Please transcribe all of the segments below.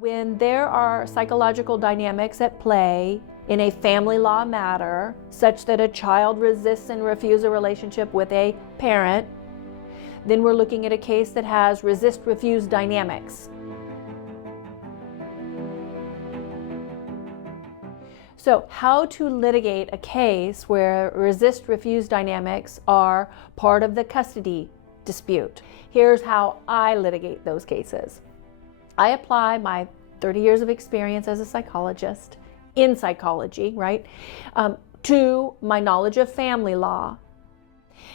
When there are psychological dynamics at play in a family law matter, such that a child resists and refuses a relationship with a parent, then we're looking at a case that has resist-refuse dynamics. So how to litigate a case where resist-refuse dynamics are part of the custody dispute. Here's how I litigate those cases. I apply my 30 years of experience as a psychologist in psychology, right, to my knowledge of family law.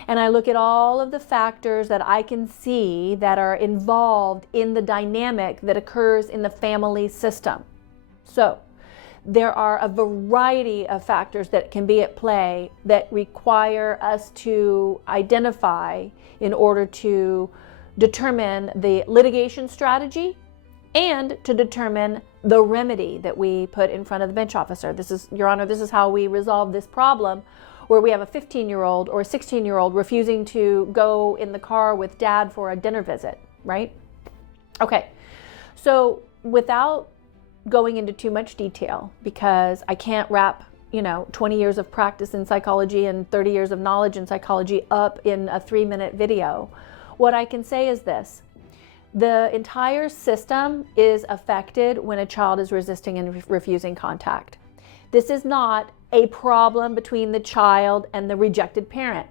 And I look at all of the factors that I can see that are involved in the dynamic that occurs in the family system. So there are a variety of factors that can be at play that require us to identify in order to determine the litigation strategy and to determine the remedy that we put in front of the bench officer. This is, Your Honor, this is how we resolve this problem where we have a 15-year-old or a 16-year-old refusing to go in the car with dad for a dinner visit, right? Okay, so without going into too much detail, because I can't wrap 20 years of practice in psychology and 30 years of knowledge in psychology up in a 3-minute video, what I can say is this. The entire system is affected when a child is resisting and refusing contact. This is not a problem between the child and the rejected parent.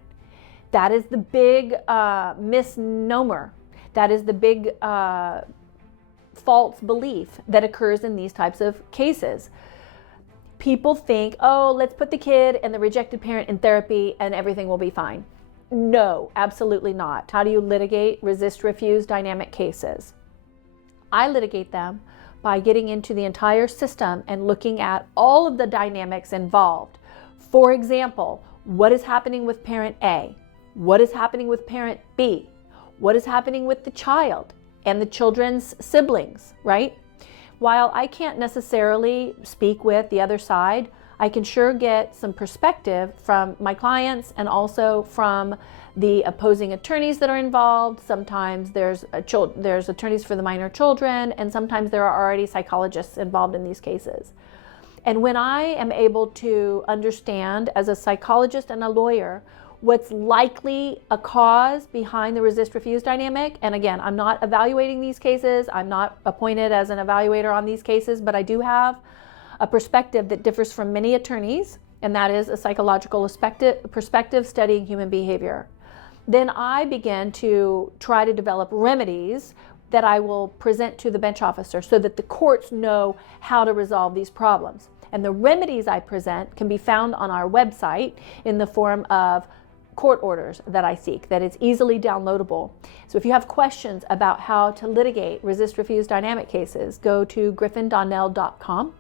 That is the big misnomer. That is the big false belief that occurs in these types of cases. People think, oh, let's put the kid and the rejected parent in therapy and everything will be fine. No, absolutely not. How do you litigate resist-refuse dynamic cases? I litigate them by getting into the entire system and looking at all of the dynamics involved. For example, what is happening with parent A? What is happening with parent B? What is happening with the child and the children's siblings, right? While I can't necessarily speak with the other side, I can sure get some perspective from my clients and also from the opposing attorneys that are involved. Sometimes there's attorneys for the minor children, and sometimes there are already psychologists involved in these cases. And when I am able to understand as a psychologist and a lawyer what's likely a cause behind the resist-refuse dynamic, and again, I'm not evaluating these cases, I'm not appointed as an evaluator on these cases, but I do have a perspective that differs from many attorneys, and that is a psychological perspective studying human behavior. Then I begin to try to develop remedies that I will present to the bench officer so that the courts know how to resolve these problems. And the remedies I present can be found on our website in the form of court orders that I seek, that is easily downloadable. So if you have questions about how to litigate resist-refuse dynamic cases, go to griffindonnell.com.